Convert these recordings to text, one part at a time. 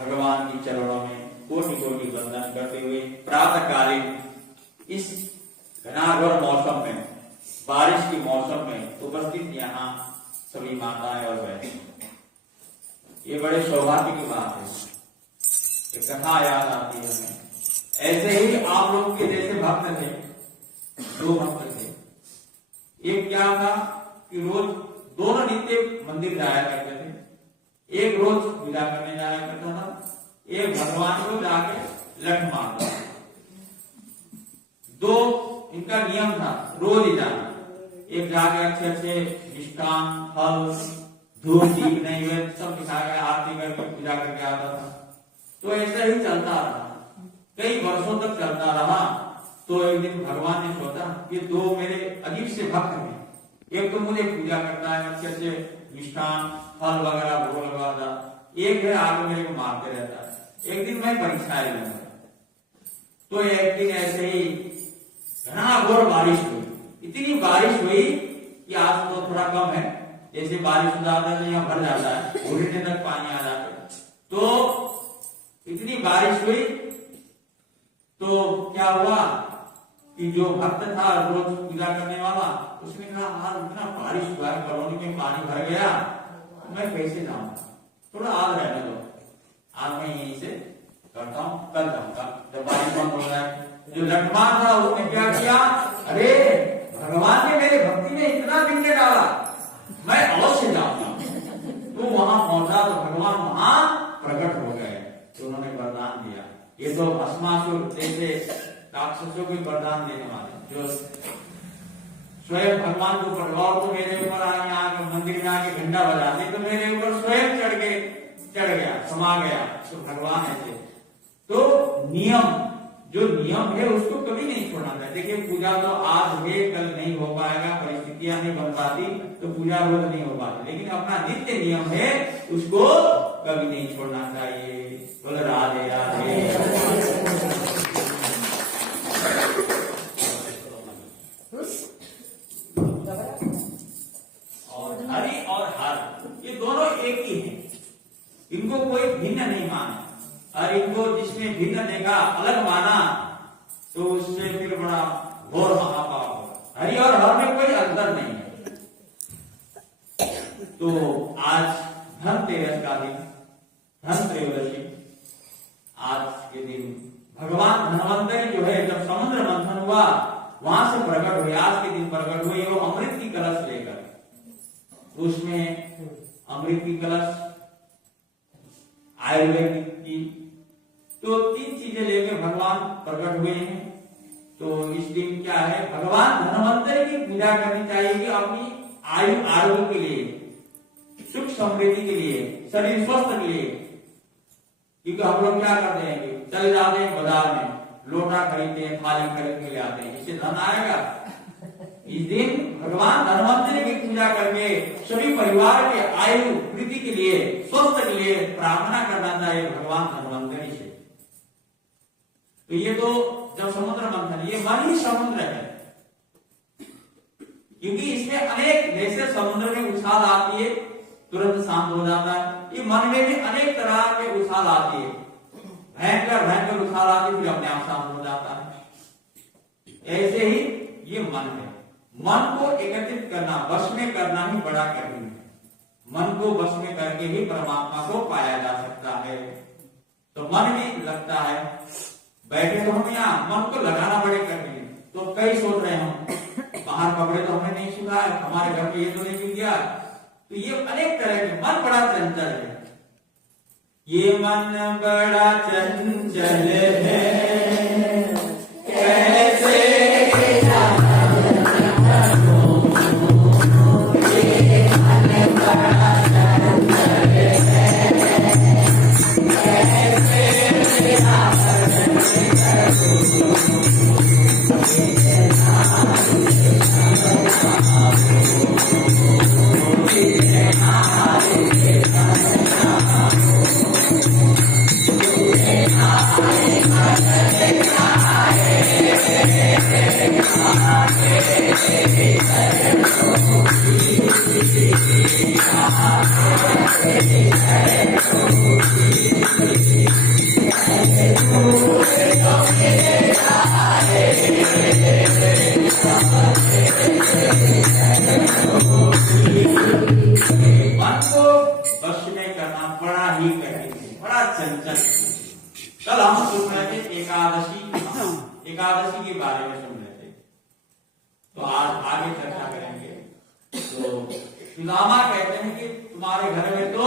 भगवान के चरणों में कोटि कोटि वंदन करते हुए प्रातःकालीन इस घनाघोर मौसम में, बारिश के मौसम में उपस्थित यहाँ सभी माताएं और बहनें, ये बड़े सौभाग्य की बात है। एक कथा याद आती है हमें। ऐसे ही आप लोग के जैसे भक्त थे, दो भक्त थे। एक क्या था कि रोज दोनों नित्य मंदिर जाया करते थे। एक रोज पूजा करने जाया करता था, एक भगवान को जाके लठ मारता। दो इनका नियम था रोज ही जाना। एक जाके अच्छे अच्छे मिष्टान, फल, धूप, दीप, नैवेद्य सब दिखा के आरती करके पूजा करके आता था। तो ऐसा ही चलता रहा, कई वर्षों तक चलता रहा। तो एक दिन भगवान ने सोचा ये दो मेरे अजीब से भक्त हैं, एक तो मुझे पूजा करता है, अच्छे अच्छे मिष्टान, फल वगैरह भोग लगाता, एक है आगे मेरे को मारते रहता है। एक दिन मैं परीक्षाएं लूंगा। तो एक दिन ऐसे ही घनाघोर बारिश हुई, इतनी बारिश हुई कि आज तो थोड़ा कम है, जैसे बारिश हो जाता है यहाँ भर जाता है, घुटने तक पानी आ जाता है। तो इतनी बारिश हुई तो क्या हुआ कि जो भक्त था रोज पूजा करने वाला, उसने कहा आज इतना बारिश हुआ है, कॉलोनी में पानी भर गया, मैं कैसे जाऊंगा, थोड़ा आज रहने दो, आज मैं यहीं से करता हूँ, कल जाऊंगा। जब बारिश बंद हो रहा है, जो लठमार था उसने क्या किया, अरे भगवान ने मेरे भक्ति में इतना बिगड़े डाला, मैं अवश्य जाऊंगा। तो वहां पहुंचा तो भगवान वहां प्रकट हो गए। तो उन्होंने वरदान दिया। ये तो भस्मासुर जैसे राक्षसों को वरदान देने वाले, जो स्वयं भगवान को प्रभाव तो मेरे ऊपर आके मंदिर में आके घंटा बजाते, तो मेरे ऊपर स्वयं चढ़ गया, समा गया। तो भगवान ऐसे तो नियम, जो नियम है उसको कभी नहीं छोड़ना चाहिए। देखिए पूजा तो आज है, कल नहीं हो पाएगा, परिस्थितियां नहीं बन पाती, तो पूजा रोज नहीं हो पाती, लेकिन अपना नित्य नियम है उसको कभी नहीं छोड़ना चाहिए। बोले राधे राधे। और हरि और हर ये दोनों एक ही हैं, इनको कोई भिन्न नहीं माना। और इनको जिसने भिन्न देखा, अलग माना, तो उससे फिर बड़ा घोर महापाप होगा। हरि और हर में कोई अंतर नहीं है। तो आज धनतेरस का दिन, धनत्रयोदशी, आज के दिन भगवान धन्वंतरी जो है, जब समुद्र मंथन हुआ वहां से प्रकट हुए, आज के दिन प्रकट हुए वो अमृत की कलश लेकर। उसमें अमृत की कलश, आयुर्वेद की, तो 3 चीजें लेकर भगवान प्रकट हुए हैं। तो इस दिन क्या है, भगवान धन्वंतरि की पूजा करनी चाहिए कि अपनी आयु आरोग्य के लिए, सुख समृद्धि के लिए, शरीर स्वस्थ के लिए। क्योंकि हम लोग क्या करते हैं कि चले जाते हैं बाजार में, लोटा खरीदते हैं, थाली खरीद के ले आते हैं, इससे धन आएगा? इस दिन भगवान धन्वंतरि की पूजा करके सभी परिवार के आयु वृद्धि के लिए, स्वस्थ के लिए प्रार्थना करना चाहिए भगवान धन्वंतरि से। तो ये तो जब समुद्र मंथन, ये मन ही समुद्र है, क्योंकि इसमें अनेक, जैसे समुद्र में उछाल आती है तुरंत शांत हो जाता है, ये मन में भी अनेक तरह के उछाल आती है, भयंकर भयंकर उछाल आती है, फिर अपने आप शांत हो जाता है। ऐसे ही ये मन है, मन को एकत्रित करना, वश में करना ही बड़ा कठिन है। मन को वश में करके ही परमात्मा को पाया जा सकता है। तो मन भी लगता है, बैठे तो हम यहाँ, मन को लगाना बड़े कठिन है। तो कई सोच रहे हम, बाहर कपड़े तो हमने नहीं सुखाए, हमारे घर पे ये तो नहीं मिल गया। तो ये अनेक तरह के, मन बड़ा चंचल है। ये मन बड़ा चंचल है, कैसे कल हम सुन रहे थे एकादशी के बारे में सुन रहे थे, तो आज आगे चर्चा करेंगे। तो सुदामा कहते हैं कि तुम्हारे घर में तो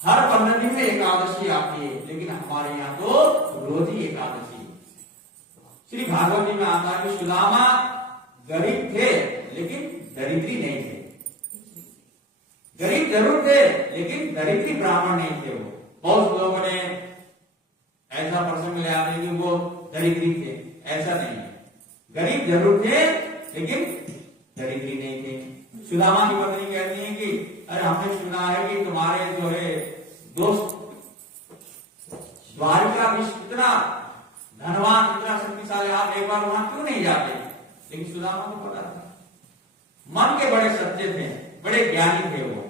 हर 15 दिन में एकादशी आती है, लेकिन हमारे यहाँ तो रोज ही एकादशी। श्री भागवत जी में आता है कि सुदामा गरीब थे लेकिन दरिद्री नहीं थे, गरीब जरूर थे लेकिन दरिद्री ब्राह्मण नहीं थे। वो बहुत लोगों ने ऐसा प्रसंग ले आते कि वो दरिद्री थे, ऐसा नहीं है, गरीब जरूर थे लेकिन दरिद्री नहीं थे। सुदामा की पत्नी कहती है कि अरे हमने सुना है कि तुम्हारे जो है दोस्त द्वारिका भी इतना धनवान, इतना शक्तिशाली, आप एक बार वहां क्यों नहीं जाते? लेकिन सुदामा को पता था, मन के बड़े सच्चे थे, बड़े ज्ञानी थे वो।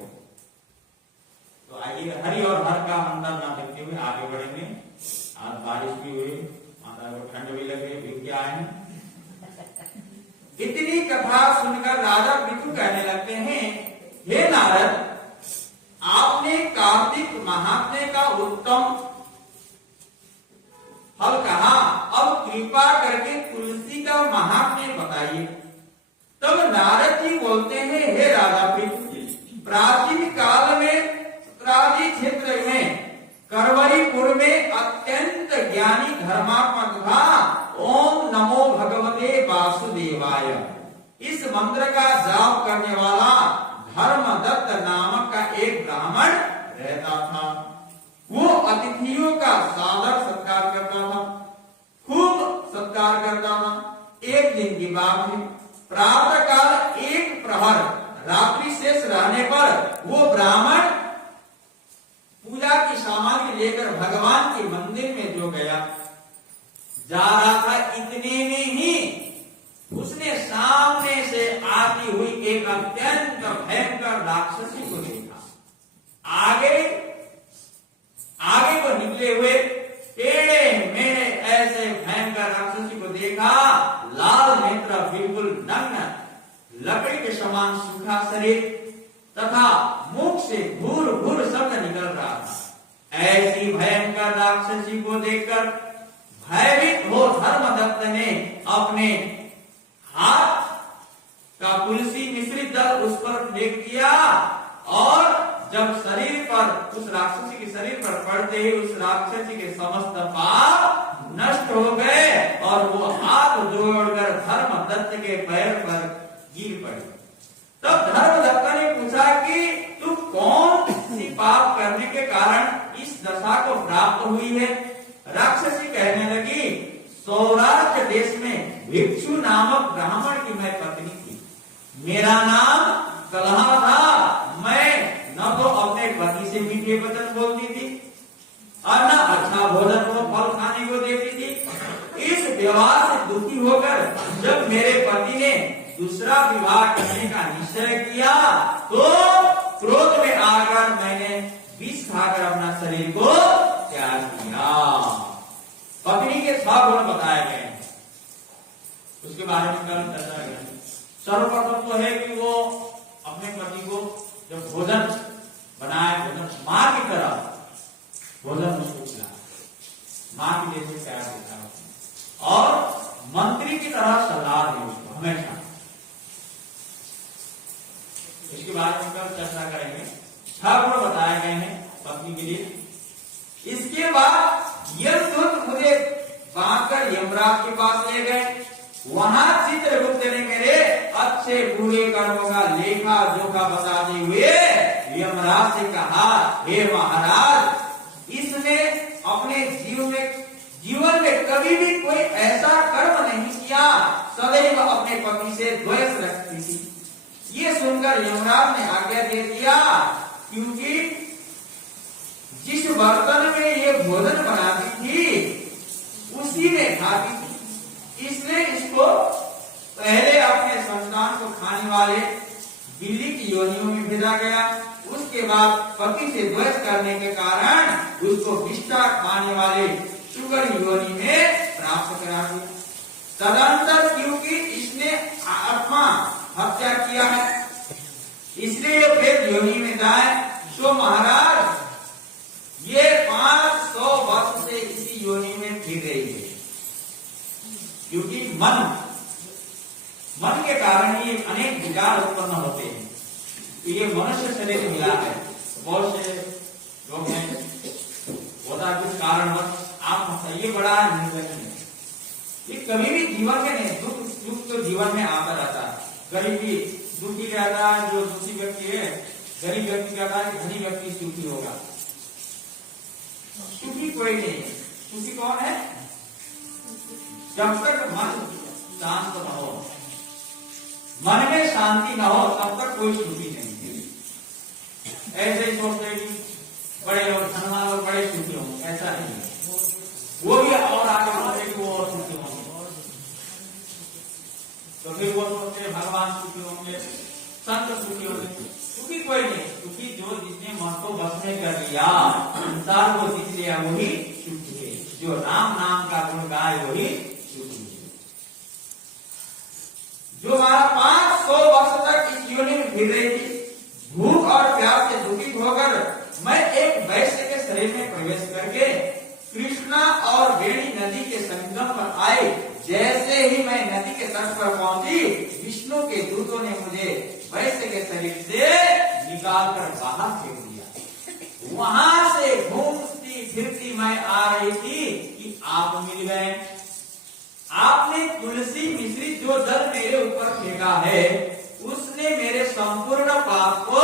तो आइए हरि और हर का अंदाज ना देखते हुए आगे बढ़ेंगे। आज बारिश भी हुई, माता को ठंड भी लगे, भी क्या है। इतनी कथा सुनकर राजा पृथु कहने लगते हैं, हे नारद, आपने कार्तिक महात्म्य का उत्तम फल कहा, अब कृपा करके तुलसी का महात्म्य बताइए। तब नारद जी बोलते हैं, हे राजा पृथु, प्राचीन काल में उत्तरादि क्षेत्र में करवरीपुर में अत्यंत ज्ञानी धर्मात्मक था, ओम नमो भगवते वासुदेवाय। इस मंत्र का जाप करने वाला धर्मदत्त नामक का एक ब्राह्मण रहता था। वो अतिथियों का सादर सत्कार करता था, खूब सत्कार करता था। एक दिन की बात है, प्रातः काल 1 प्रहर रात्रि शेष रहने पर वो ब्राह्मण पूजा की सामग्री लेकर भगवान के मंदिर में जो गया, जा रहा था, इतने में ही उसने सामने से आती हुई एक अत्यंत भयंकर राक्षसी को देखा। आगे को निकले हुए टेढ़े मेढ़े ऐसे भयंकर राक्षसी को देखा, लाल नेत्र, बिल्कुल नग्न, लकड़ी के समान सूखा शरीर तथा मुख से घूर घूर शब्द निकल रहा था। ऐसी भयंकर राक्षसी को देखकर भयभीत हो धर्मदत्त ने अपने हाथ का तुलसी मिश्रित जल उस पर फेंक दिया और जब शरीर पर उस राक्षसी के शरीर पर पड़ते ही उस राक्षसी के समस्त पाप नष्ट हो गए और वो हाथ जोड़कर धर्मदत्त के पैर पर गिर पड़ी। तब धर्मदत्त ने पूछा कि तू कौन सी पाप करने के कारण इस दशा को प्राप्त हुई है? राक्षसी कहने लगी, सौराष्ट्र देश में भिक्षु नामक ब्राह्मण की मैं पत्नी थी। मेरा नाम कलहा था। मैं न तो अपने पति से मीठे वचन बोलती थी और न अच्छा भोजन को फल खाने को देती थी। इस व्यवहार से दुखी होकर जब मेरे पति ने दूसरा विवाह करने का निश्चय किया तो क्रोध में आकर मैंने विष खाकर अपना शरीर को त्याग किया। पत्नी के 6 गुण बताए गए हैं, उसके बारे में कल चर्चा करेंगे। सर्वप्रथम तो है कि वो अपने पति को जब भोजन बनाए, भोजन माँ की तरह भोजन उसको खिलाए, माँ की जैसे प्यार देता है और मंत्री की तरह सलाह दे उसको हमेशा। इसके बारे में कल चर्चा करेंगे। 6 गुण बताए गए हैं पत्नी के लिए। इसके बाद यमदूत मुझे बांधकर यमराज के पास ले गए। वहां चित्रगुप्त ने मेरे अच्छे बुरे कर्मों का लेखा जोखा बताते हुए यमराज से कहा, हे महाराज, इसने अपने जीवन में कभी भी कोई ऐसा कर्म नहीं किया, सदैव अपने पति से द्वेष रखती थी। ये सुनकर यमराज ने आज्ञा दे दिया, क्योंकि जिस बर्तन में ये भोजन बनाती थी उसी में खाती थी, इसलिए इसको पहले अपने संतान को खाने वाले बिल्ली की योनियों में भेजा गया। उसके बाद पति से द्वेष करने के कारण उसको विष्ठा खाने वाले शुगर योनि में प्राप्त करा दिया। तदंतर क्योंकि इसने आत्मा हत्या किया है, इसलिए फिर योनि में जाए। तो महाराज, ये 500 वर्ष से इसी योनि में फिर रही है, क्योंकि मन के कारण ये अनेक विकार उत्पन्न होते हैं। तो ये मनुष्य शरीर मिला है, बहुत से लोग हैं होता कुछ कारणवश आप ये बड़ा निर्वचन है। ये कभी भी जीवन में नहीं, दुख तो जीवन में आता रहता है। गरीबी दुखी रहता है, जो दुखी व्यक्ति है, गरीब व्यक्ति कहता है धनी व्यक्ति सुखी होगा। सुखी कोई नहीं है। सुखी कौन है? जब तक मन शांत न हो, मन में शांति न हो, तब तक कोई सुखी नहीं है। ऐसे ही सोचते हैं कि बड़े लोग धनवान लोग बड़े सुखी होंगे, ऐसा नहीं है। वो भी और आगे बढ़ते कि वो और सुखी होंगे, तो फिर वो सोचते हैं भगवान सुखी होंगे, संत सुखी होंगे। सुखी कोई नहीं। सुखी जो जिसने मन को बस में कर लिया, संसार को जीत लिया, वही सुखी है। जो राम नाम का गुण गाय वही सुखी है। जो हमारा 500 वर्ष तक इस योनि में फिर रही थी, भूख और प्यास से दुखित होकर मैं एक वैश्य के शरीर में प्रवेश करके कृष्णा और वेणी नदी के संगम पर आए। जैसे ही मैं नदी के तट पर पहुंची, विष्णु के दूतों ने मुझे वैश्य के शरीर से निकालकर बाहर फेंक दिया। वहां से घूमती फिरती मैं आ रही थी कि आप मिल गए। आपने तुलसी मिश्रित जो जल मेरे ऊपर फेंका है, उसने मेरे संपूर्ण पाप को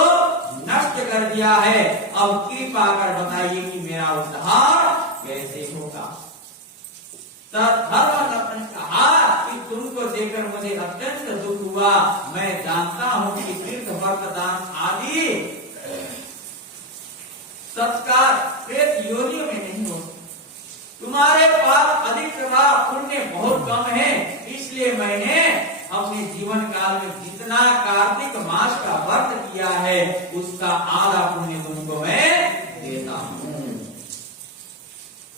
नष्ट कर दिया है। अब कृपा कर बताइए कि मेरा उद्धार कैसे होगा? धर्मदत्त ने कहा कि तुमको देखकर मुझे अत्यंत दुख हुआ। मैं जानता हूं कि तीर्थ व्रत दान आदि सत्कार प्रेत योनियों में नहीं होते। तुम्हारे पास अधिक तथा पुण्य बहुत कम है, इसलिए मैंने अपने जीवन काल में जितना कार्तिक मास का व्रत किया है, उसका आधा पुण्य तुमको मैं देता हूँ।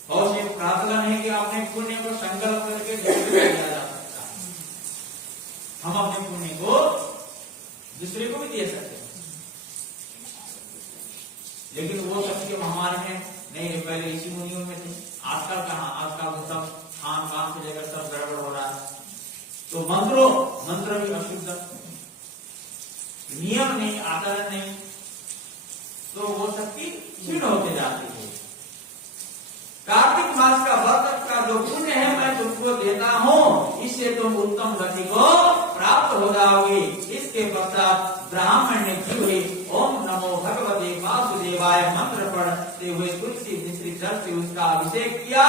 और ये प्रार्थना है कि अपने पुण्य को संकल्प करके दूसरे को दिया जा सकता है। हम अपने पुण्य को दूसरे को भी दे सकते हैं, लेकिन वो सबके हमारे में नहीं। पहले इसी मुनियों में थे, आजकल कहाँ? आजकल तो सब खान पान से लेकर सब गड़बड़ हो रहा है। तो मंत्रों मंत्र भी अशुद्ध, नियम नहीं, आचरण नहीं, तो वो शक्ति क्षीण होते जाती है। कार्तिक मास का व्रत का जो पुण्य है मैं तुमको देता हूँ, इससे तुम उत्तम गति को प्राप्त हो जाओगे। इसके पश्चात ब्राह्मण ने की हुई ओम नमो भगवते वासुदेवाय मंत्र पढ़ते हुए तुलसी मिश्री जल से उसका अभिषेक किया।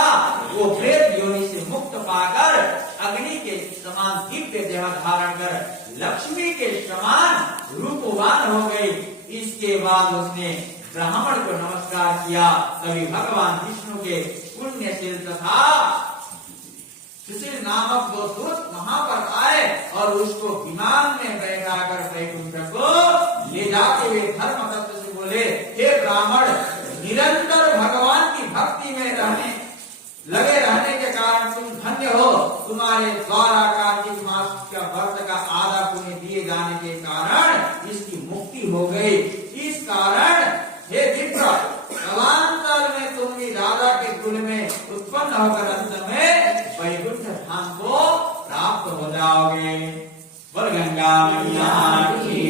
वो प्रेत योनि से मुक्त पाकर अग्नि के समान दिव्य देह धारण कर लक्ष्मी के समान रूपवान हो गई। इसके बाद उसने ब्राह्मण को नमस्कार किया। तभी भगवान विष्णु के पुण्यशील तथा सुशील नामक दो दूत वहां पर आए और उसको विमान में बैठाकर वैकुंठ को ले जाते हुए धर्म तत्व से बोले, हे ब्राह्मण, निरंतर भगवान की भक्ति में लगे रहने के कारण तुम धन्य हो। तुम्हारे द्वारा कार्तिक मास का व्रत का आधा पुण्य दिए जाने के कारण इसकी मुक्ति हो गई। इस कारण हे विप्र, कालांतर में तुम भी राजा के कुल में उत्पन्न होकर अंत में वैकुंठ धाम को प्राप्त हो जाओगे। बोल गंगा मैया की